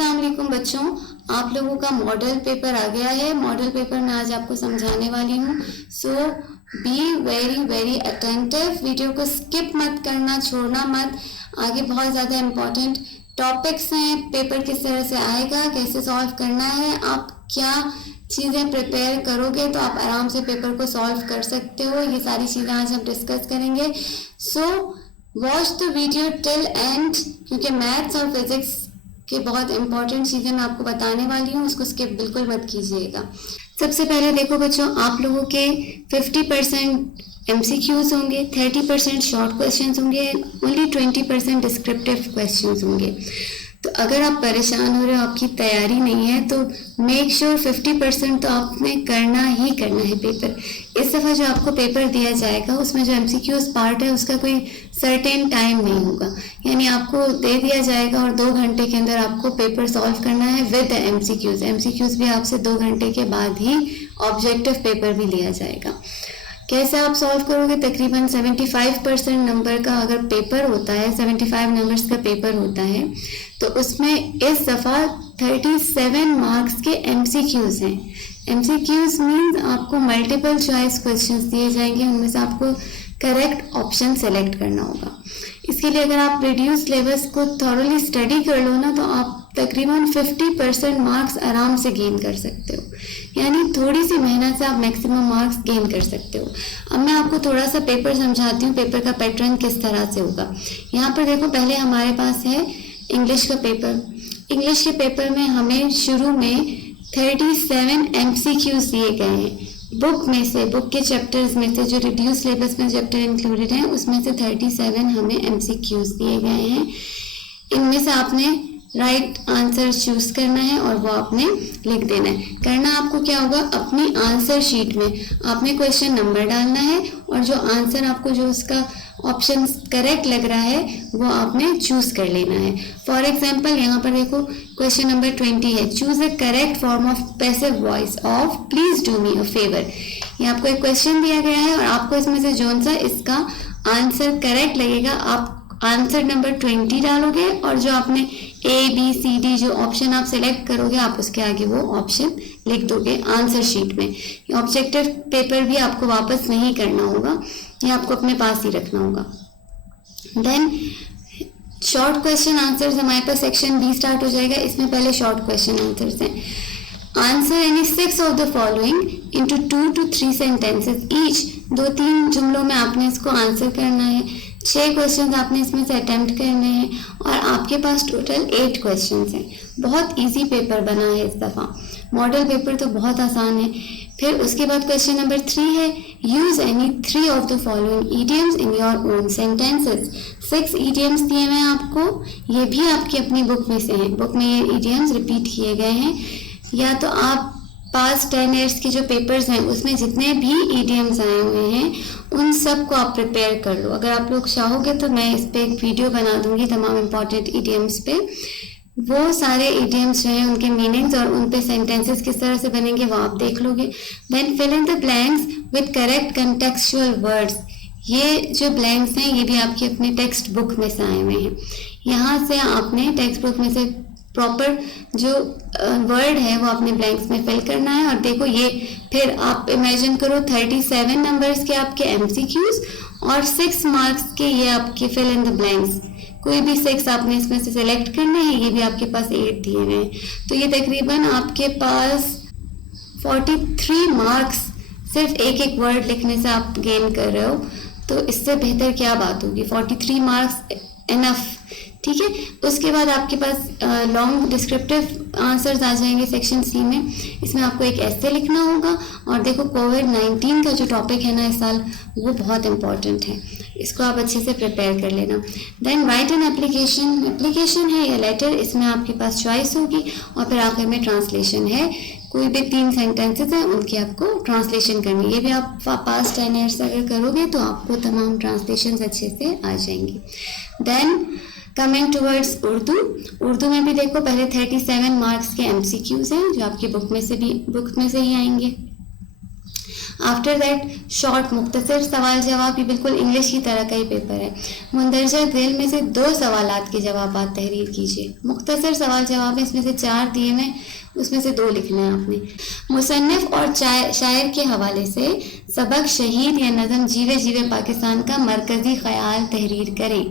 अस्सलाम वालेकुम बच्चों, आप लोगों का मॉडल पेपर आ गया है। मॉडल पेपर मैं आज आपको समझाने वाली हूँ। So be very very attentive, video को स्किप मत करना, छोड़ना मत। आगे बहुत ज़्यादा इम्पोर्टेंट टॉपिक्स हैं। पेपर किस तरह से आएगा, कैसे सॉल्व करना है, आप क्या चीज़ें प्रिपेयर करोगे तो आप आराम से पेपर को सॉल्व कर सकते हो, ये सारी चीज़ें आज हम डिस्कस करेंगे। So watch the video till and, क्योंकि मैथ्स और फिजिक्स कि बहुत इंपॉर्टेंट चीज़ें मैं आपको बताने वाली हूँ, उसको स्किप बिल्कुल मत कीजिएगा। सबसे पहले देखो बच्चों, आप लोगों के 50% MCQs होंगे, 30% शॉर्ट क्वेश्चंस होंगे, ओनली 20% डिस्क्रिप्टिव क्वेश्चंस होंगे। तो अगर आप परेशान हो रहे हो, आपकी तैयारी नहीं है, तो मेक श्योर 50% तो आपने करना ही करना है पेपर। इस दफ़ा जो आपको पेपर दिया जाएगा उसमें जो MCQs पार्ट है उसका कोई सर्टेन टाइम नहीं होगा, यानी आपको दे दिया जाएगा और 2 घंटे के अंदर आपको पेपर सॉल्व करना है विद MCQs। MCQs भी आपसे 2 घंटे के बाद ही ऑब्जेक्टिव पेपर भी लिया जाएगा। कैसे आप सॉल्व करोगे? तकरीबन 75% नंबर का अगर पेपर होता है, 75 नंबर्स का पेपर होता है, तो उसमें इस दफ़ा 37 मार्क्स के MCQs हैं। MCQs मीन्स आपको मल्टीपल चॉइस क्वेश्चंस दिए जाएंगे, उनमें से आपको करेक्ट ऑप्शन सेलेक्ट करना होगा। इसके लिए अगर आप रिड्यूस सिलेबस को थॉरली स्टडी कर लो ना, तो आप तकरीबन 50% मार्क्स आराम से गेन कर सकते हो, यानी थोड़ी सी मेहनत से आप मैक्सिमम मार्क्स गेन कर सकते हो। अब मैं आपको थोड़ा सा पेपर समझाती हूँ, पेपर का पैटर्न किस तरह से होगा। यहाँ पर देखो, पहले हमारे पास है इंग्लिश का पेपर। इंग्लिश के पेपर में हमें शुरू में 37 MCQs दिए गए हैं। बुक में से, बुक के चैप्टर्स में से, जो रिड्यूस सिलेबस में चैप्टर इंक्लूडेड हैं, उसमें से 37 हमें MCQs दिए गए हैं। इनमें से आपने राइट आंसर चूज करना है और वो आपने लिख देना है। करना आपको क्या होगा, अपनी आंसर शीट में आपने क्वेश्चन नंबर डालना है और जो आंसर आपको, जो उसका ऑप्शन करेक्ट लग रहा है, वो आपने चूज कर लेना है। फॉर एग्जाम्पल यहाँ पर देखो, क्वेश्चन नंबर 20 है, choose a correct form of passive voice of please do me a favour. ये आपको एक क्वेश्चन दिया गया है और आपको इसमें से जौन सा इसका आंसर करेक्ट लगेगा, आप आंसर नंबर 20 डालोगे और जो आपने ABCD जो ऑप्शन आप सिलेक्ट करोगे, आप उसके आगे वो ऑप्शन लिख दोगे आंसर शीट में। ये ऑब्जेक्टिव पेपर भी आपको वापस नहीं करना होगा, ये आपको अपने पास ही रखना होगा। देन शॉर्ट क्वेश्चन आंसर्स, हमारे पास सेक्शन B स्टार्ट हो जाएगा। इसमें पहले शॉर्ट क्वेश्चन आंसर्स हैं। Answer any 6 of the following into 2 to 3 sentences each. 2-3 जुमलों में आपने इसको आंसर करना है। 6 क्वेश्चन आपने इसमें से अटेम्प्ट करने हैं और आपके पास टोटल 8 क्वेश्चन हैं। बहुत इजी पेपर बना है इस दफ़ा, मॉडल पेपर तो बहुत आसान है। फिर उसके बाद क्वेश्चन नंबर 3 है, use any 3 of the following idioms in your own sentences. 6 idioms दिए हुए हैं आपको, ये भी आपकी अपनी बुक में से हैं। बुक में ये ईडियम्स रिपीट किए गए हैं। या तो आप पास्ट 10 ईयर्स के जो पेपर्स हैं उसमें जितने भी ईडियम्स आए हुए हैं उन सब को आप प्रिपेयर कर लो। अगर आप लोग चाहोगे तो मैं इस पे एक वीडियो बना दूंगी तमाम इम्पॉर्टेंट ईडियम्स पे। वो सारे ईडियम्स जो हैं उनके मीनिंग्स और उन पे सेंटेंसेस किस तरह से बनेंगे वो आप देख लोगे। Then fill in the blanks with correct contextual words. ये जो ब्लैंक्स हैं ये भी आपकी अपनी टेक्स्ट बुक में से आए हुए हैं। यहाँ से आपने टेक्स्ट बुक में से प्रॉपर जो वर्ड है वो अपने ब्लैंक्स में फिल करना है। और देखो, ये फिर आप इमेजिन करो 37 नंबर्स के आपके MCQs और 6 मार्क्स के ये आपके फिल इन द ब्लैंक्स। कोई भी 6 आपने इसमें से सिलेक्ट करने हैं। ये भी आपके पास 8 दिए हुए हैं, तो ये तकरीबन आपके पास 43 मार्क्स सिर्फ एक एक वर्ड लिखने से आप गेन कर रहे हो। तो इससे बेहतर क्या बात होगी, 43 मार्क्स इनफ, ठीक है। उसके बाद आपके पास लॉन्ग डिस्क्रिप्टिव आंसर्स आ जाएंगे सेक्शन C में। इसमें आपको एक ऐसे लिखना होगा। और देखो, COVID-19 का जो टॉपिक है ना इस साल, वो बहुत इंपॉर्टेंट है, इसको आप अच्छे से प्रिपेयर कर लेना। Then write an application. Application है या लेटर, इसमें आपके पास चॉइस होगी और फिर आखिर में ट्रांसलेशन है। कोई भी 3 सेंटेंसेस हैं उनकी आपको ट्रांसलेशन करनी है। ये भी आप पास्ट 10 ईयर्स अगर करोगे तो आपको तमाम ट्रांसलेशन अच्छे से आ जाएंगी। Then coming towards Urdu. Urdu में भी देखो, पहले 37 मार्क्स के MCQs हैं जो आपकी बुक में से ही आएंगे। आफ्टर दैट शॉर्ट मुख्तसर सवाल जवाब, ये बिल्कुल इंग्लिश की तरह का ही पेपर है। मुंदरजा झेल में से 2 सवालात के जवाब तहरीर कीजिए। मुख्तसर सवाल जवाब है, इसमें से 4 दिए हुए, उसमें से 2 लिखना है आपने। मुसन्निफ और शायर के हवाले से सबक शहीद या नज़म जीवे जीवे पाकिस्तान का मरकज़ी ख्याल तहरीर करें।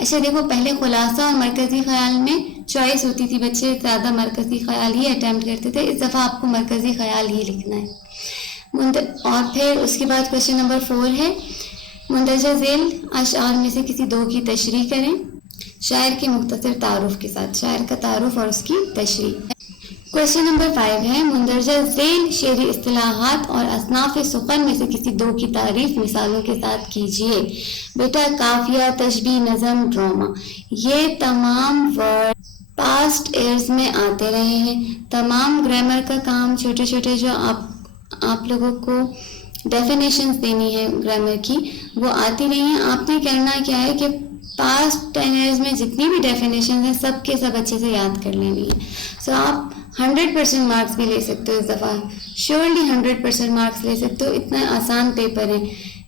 अच्छा देखो, पहले खुलासा और मरकज़ी ख्याल में चॉइस होती थी, बच्चे ज़्यादा मरकज़ी ख्याल ही अटैम्प्ट करते थे। इस दफ़ा आपको मरकज़ी ख्याल ही लिखना है। और फिर उसके बाद क्वेश्चन नंबर 4 है, मुंदरजा झेल अशआर में से किसी 2 की तशरीह करें शायर के मुख्तसर तारुफ के साथ। शायर का तारुफ और उसकी तशरीह। क्वेश्चन नंबर 5 है, मुंदरजा झेल शेरी इस्तिलाहात और असनाफ सुखन में से किसी 2 की तारीफ मिसालों के साथ कीजिए। बेटा काफिया, तशबीह, नज़म, ड्रामा, ये तमाम वर्ड पास्ट ईयर्स में आते रहे हैं। तमाम ग्रामर का काम छोटे छोटे जो आप लोगों को डेफिनेशंस देनी है ग्रामर की, वो आती नहीं है। आपने करना क्या है कि पास्ट 10 ईयर्स में जितनी भी डेफिनेशन है सब के सब अच्छे से याद कर लेनी है। सो आप 100% मार्क्स भी ले सकते हो इस दफ़ा, श्योरली 100% मार्क्स ले सकते हो। इतना आसान पेपर है।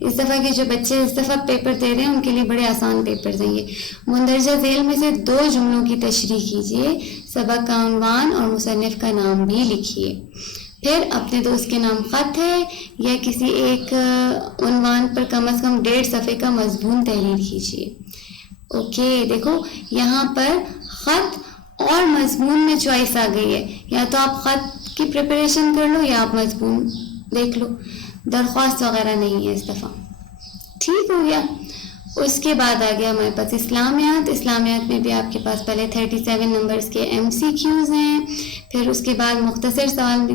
इस दफ़ा के जो बच्चे इस दफ़ा पेपर दे रहे हैं उनके लिए बड़े आसान पेपर हैं ये। मुंदरजा झेल में से 2 जुमलों की तशरीह कीजिए। सबक का उन्वान और मुसन्निफ का नाम भी लिखिए। फिर अपने दोस्त के नाम ख़त है या किसी एक उन्वान पर कम से कम 1.5 सफ़े का मजमून तहरीर कीजिए। ओके, देखो यहाँ पर ख़त और मजमून में चॉइस आ गई है। या तो आप ख़त की प्रिपरेशन कर लो या आप मजमून देख लो, दरख्वास्त वगैरह नहीं है इस दफ़ा। ठीक हो गया। उसके बाद आ गया हमारे पास इस्लामियात। इस्लामियात में भी आपके पास पहले 37 नंबर्स के MCQs हैं। फिर उसके बाद मुख्तसर सवाल,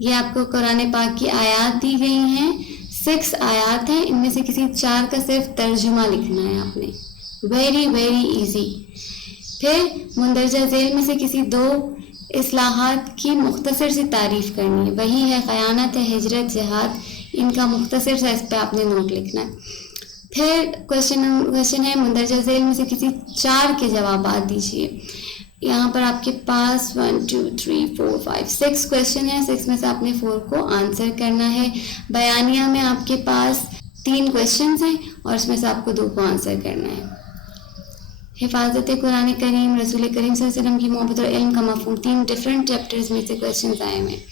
ये आपको कुरान पाक की आयात दी गई हैं। 6 आयात हैं, इनमें से किसी 4 का सिर्फ तर्जुमा लिखना है आपने। Very very easy. फिर मुंदरजा झेल में से किसी 2 इस्लाहात की मुख्तसर सी तारीफ़ करनी है। वही है ख़यानत है, हिजरत, जिहाद, इनका मुख्तसर सा इस पर आपने नोट लिखना है। फिर क्वेश्चन है, मुंदरजा झेल में से किसी 4 के जवाब दीजिए। यहाँ पर आपके पास 1 2 3 4 5 6 क्वेश्चन है। 6 में से आपने 4 को आंसर करना है। बयानिया में आपके पास 3 क्वेश्चन हैं और इसमें से आपको 2 को आंसर करना है। हिफाजत कुरान करीम, रसूल करीम सल्लल्लाहु अलैहि वसल्लम की मोहब्बत और इल्म का मफ़हूम, 3 डिफरेंट चैप्टर्स में से क्वेश्चन आए हुए हैं।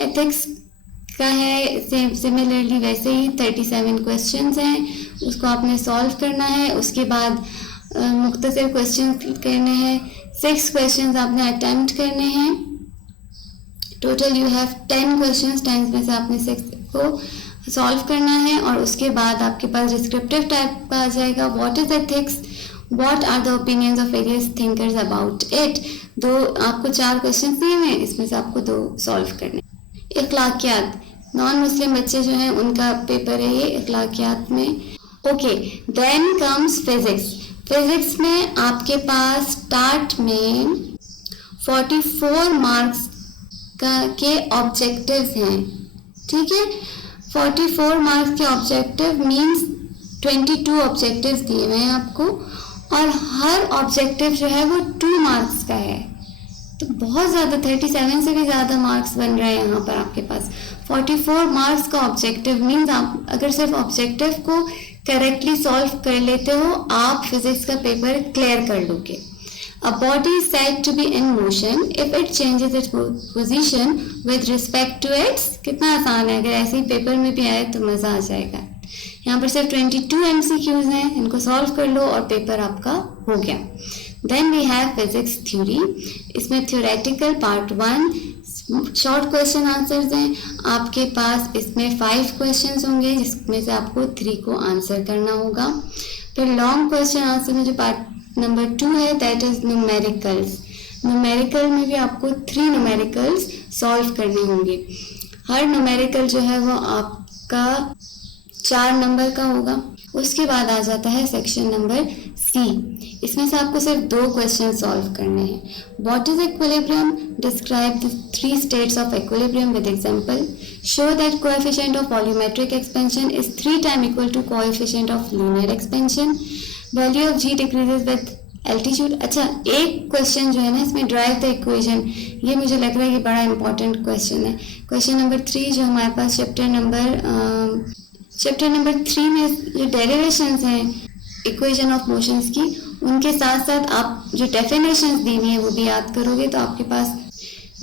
एथिक्स का है सिमिलरली वैसे ही 37 क्वेश्चंस हैं, उसको आपने सॉल्व करना है। उसके बाद मुख्तसर क्वेश्चन करने हैं। 6 क्वेश्चंस आपने अटेम्प्ट करने हैं। Total you have 10 questions. 10 में से आपने 6 को सॉल्व करना है। और उसके बाद आपके पास डिस्क्रिप्टिव टाइप का आ जाएगा। What is ethics, what are the opinions of various thinkers about it. 2 आपको 4 क्वेश्चन दिए हुए हैं, इसमें से आपको 2 सॉल्व करने। इखलाकियात, नॉन मुस्लिम बच्चे जो हैं उनका पेपर है ये इखलाकियात में। Okay, then comes physics. Physics में आपके पास स्टार्ट में 44 मार्क्स के ऑब्जेक्टिव हैं। ठीक है, 44 मार्क्स के ऑब्जेक्टिव मीन्स 22 ऑब्जेक्टिव दिए हुए हैं आपको, और हर ऑब्जेक्टिव जो है वो 2 मार्क्स का है। तो बहुत ज़्यादा, 37 से भी ज़्यादा मार्क्स बन रहे हैं यहाँ पर आपके पास। 44 मार्क्स का ऑब्जेक्टिव मीन्स आप अगर सिर्फ ऑब्जेक्टिव को करेक्टली सॉल्व कर लेते हो, आप फिजिक्स का पेपर क्लियर कर लोगे। A body is said to be in motion if it changes its position with respect to its, कितना आसान है, अगर ऐसे ही पेपर में भी आए तो मज़ा आ जाएगा। यहाँ पर सिर्फ 22 MCQs हैं, इनको सॉल्व कर लो और पेपर आपका हो गया। Then we have physics theory. इसमें theoretical part 1 short question answers हैं आपके पास। इसमें 5 क्वेश्चंस होंगे जिसमें से आपको 3 को आंसर करना होगा। फिर लॉन्ग क्वेश्चन आंसर में जो पार्ट नंबर 2 है दैट इज न्यूमेरिकल्स। न्यूमेरिकल में भी आपको 3 न्यूमेरिकल्स सॉल्व करने होंगे। हर न्यूमेरिकल जो है वो आपका 4 नंबर का होगा। उसके बाद आ जाता है सेक्शन नंबर C। इसमें से आपको सिर्फ 2 क्वेश्चन सॉल्व करने हैं। What is equilibrium, describe the 3 states of equilibrium with example, show that coefficient of volumetric expansion is 3 time equal to coefficient of linear expansion, value of G decreases with altitude. अच्छा, एक question जो है ना इसमें drive the equation, ये मुझे लग रहा है कि बड़ा इंपॉर्टेंट क्वेश्चन है। क्वेश्चन नंबर 3 जो हमारे पास चैप्टर नंबर 3 में जो डेरिवेशंस हैं इक्वेशन ऑफ मोशंस की, उनके साथ साथ आप जो डेफिनेशंस दी हुई है वो भी याद करोगे तो आपके पास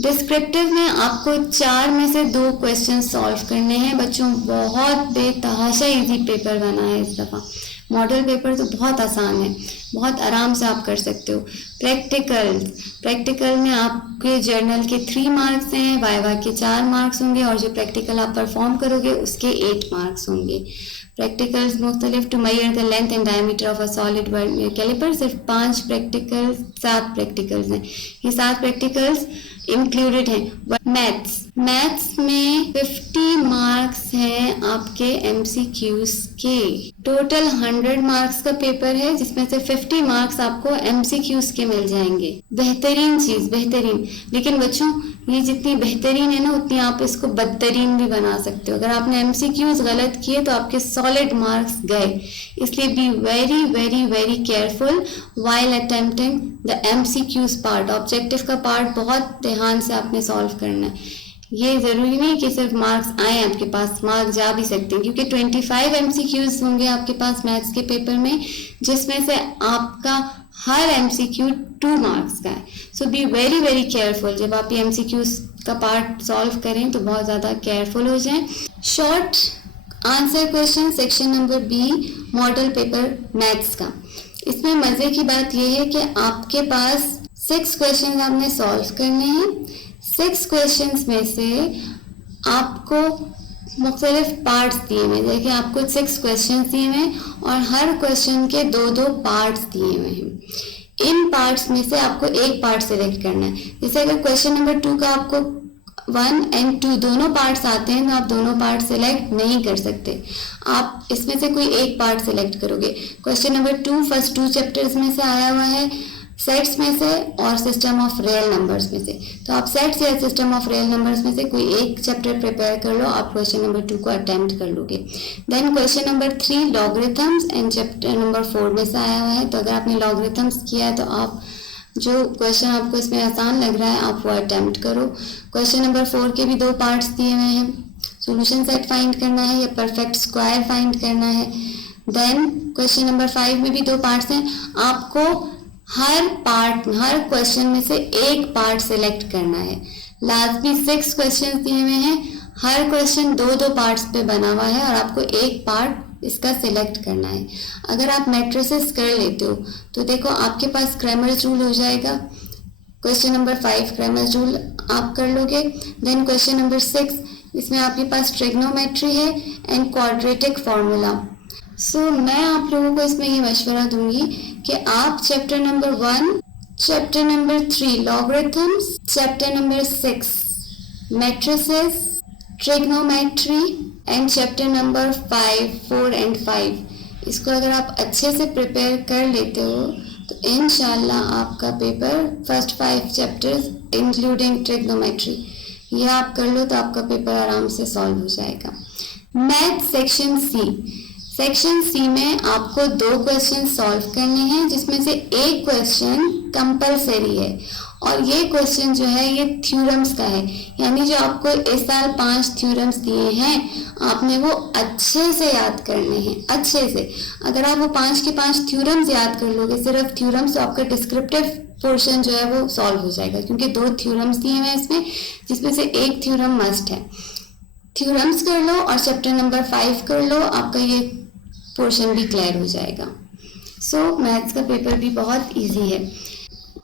डिस्क्रिप्टिव में आपको 4 में से 2 क्वेश्चन सॉल्व करने हैं बच्चों। बहुत बेतहाशा इजी पेपर बना है इस दफ़ा। मॉडल पेपर तो बहुत आसान है, बहुत आराम से आप कर सकते हो। प्रैक्टिकल में आपके जर्नल के 3 मार्क्स हैं, वाइवा के 4 मार्क्स होंगे और जो प्रैक्टिकल आप परफॉर्म करोगे उसके 8 मार्क्स होंगे। प्रैक्टिकल्स मुख्तलिफ to measure the length and diameter of a solid caliper, सिर्फ 7 प्रैक्टिकल्स हैं। ये 7 प्रैक्टिकल्स इंक्लूडेड हैं। मैथ्स में 50 मार्क्स हैं आपके MCQs के। टोटल 100 मार्क्स का पेपर है जिसमें से 50 मार्क्स आपको MCQs के मिल जाएंगे। बेहतरीन चीज़, बेहतरीन। लेकिन बच्चों ये जितनी बेहतरीन है ना उतनी आप इसको बदतरीन भी बना सकते हो। अगर आपने MCQs गलत किए तो आपके सॉलिड मार्क्स गए। इसलिए B very very very careful while attempting the MCQs part. Objective का पार्ट बहुत ध्यान से आपने सॉल्व करना है। ये ज़रूरी नहीं कि सिर्फ मार्क्स आए आपके पास, मार्क्स जा भी सकते हैं क्योंकि 25 MCQs होंगे आपके पास मैथ्स के पेपर में, जिसमें से आपका हर MCQ 2 मार्क्स का है। सो बी वेरी वेरी केयरफुल। जब आप ये MCQs का पार्ट सॉल्व करें तो बहुत ज़्यादा केयरफुल हो जाएं। Short answer question section number B model paper maths का। इसमें मज़े की बात यह है कि आपके पास 6 क्वेश्चन आपने सॉल्व करने हैं। 6 क्वेश्चंस में से आपको मुख्तलिफ पार्ट्स दिए हुए हैं। देखिए आपको 6 क्वेश्चंस दिए हुए हैं और हर क्वेश्चन के 2-2 पार्ट्स दिए हुए हैं। इन पार्ट्स में से आपको एक पार्ट सेलेक्ट करना है। जैसे अगर क्वेश्चन नंबर 2 का आपको 1 और 2 दोनों पार्ट्स आते हैं तो आप दोनों पार्ट सेलेक्ट नहीं कर सकते, आप इसमें से कोई एक पार्ट सेलेक्ट करोगे। क्वेश्चन नंबर 2 फर्स्ट 2 चैप्टर्स में से आया हुआ है, सेट्स में से और सिस्टम ऑफ रियल नंबर्स में से। तो आप सेट्स या सिस्टम ऑफ रियल नंबर्स में से कोई एक चैप्टर प्रिपेयर कर लो, आप क्वेश्चन नंबर 2 को अटेम्प्ट कर लोगे। Then question number 3 logarithms and chapter number 4 में से आया हुआ है। तो अगर आपने लॉगरिथम्स किया है तो आप जो क्वेश्चन आपको इसमें आसान लग रहा है आप वो अटेम्प्ट करो। क्वेश्चन नंबर 4 के भी 2 पार्ट्स दिए हुए हैं, सोल्यूशन सेट फाइंड करना है या परफेक्ट स्क्वायर फाइंड करना है। देन क्वेश्चन नंबर 5 में भी 2 पार्ट्स हैं, आपको हर क्वेश्चन में से एक पार्ट सिलेक्ट करना है। लाजमी 6 क्वेश्चन दिए हुए हैं, हर क्वेश्चन 2-2 पार्ट्स पे बना हुआ है और आपको एक पार्ट इसका सिलेक्ट करना है। अगर आप मैट्रिसेस कर लेते हो तो देखो आपके पास क्रैमर्स रूल हो जाएगा। क्वेश्चन नंबर 5 क्रैमर्स रूल आप कर लोगे। देन क्वेश्चन नंबर 6 इसमें आपके पास ट्रिग्नोमेट्री है एंड क्वाड्रेटिक फार्मूला। सो मैं आप लोगों को इसमें ये मशवरा दूंगी कि आप chapter number 1, chapter number 3 logarithms, chapter number 6 matrices, trigonometry and chapter number 5, 4 and 5 इसको अगर आप अच्छे से प्रिपेयर कर लेते हो तो इंशाल्लाह आपका paper first 5 chapters including trigonometry ये आप कर लो तो आपका पेपर आराम से सॉल्व हो जाएगा। मैथ सेक्शन सी में आपको 2 क्वेश्चन सॉल्व करने हैं जिसमें से एक क्वेश्चन कंपलसरी है और ये क्वेश्चन जो है ये थ्योरम्स का है, यानी जो आपको इस साल 5 थ्योरम्स दिए हैं आपने वो अच्छे से याद करने हैं, अच्छे से। अगर आप वो 5 के 5 थ्योरम्स याद कर लोगे, सिर्फ थ्योरम्स, तो आपका डिस्क्रिप्टिव पोर्शन जो है वो सॉल्व हो जाएगा क्योंकि 2 थ्योरम्स दिए हैं इसमें जिसमें से एक थ्योरम मस्ट है। थ्योरम्स कर लो और चैप्टर नंबर 5 कर लो, आपका ये पोर्शन भी क्लियर हो जाएगा। सो मैथ्स का पेपर भी बहुत इजी है।